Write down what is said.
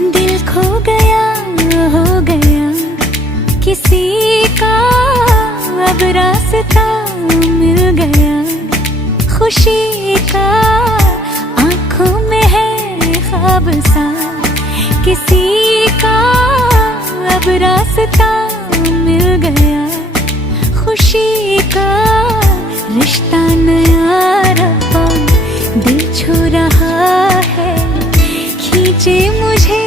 दिल खो गया, हो गया किसी का, अब रास्ता मिल गया खुशी का। आंखों में है ख्वाब सा किसी का, अब रास्ता मिल गया खुशी का। रिश्ता नया रब्बा दिल छू रहा है, खींचे मुझे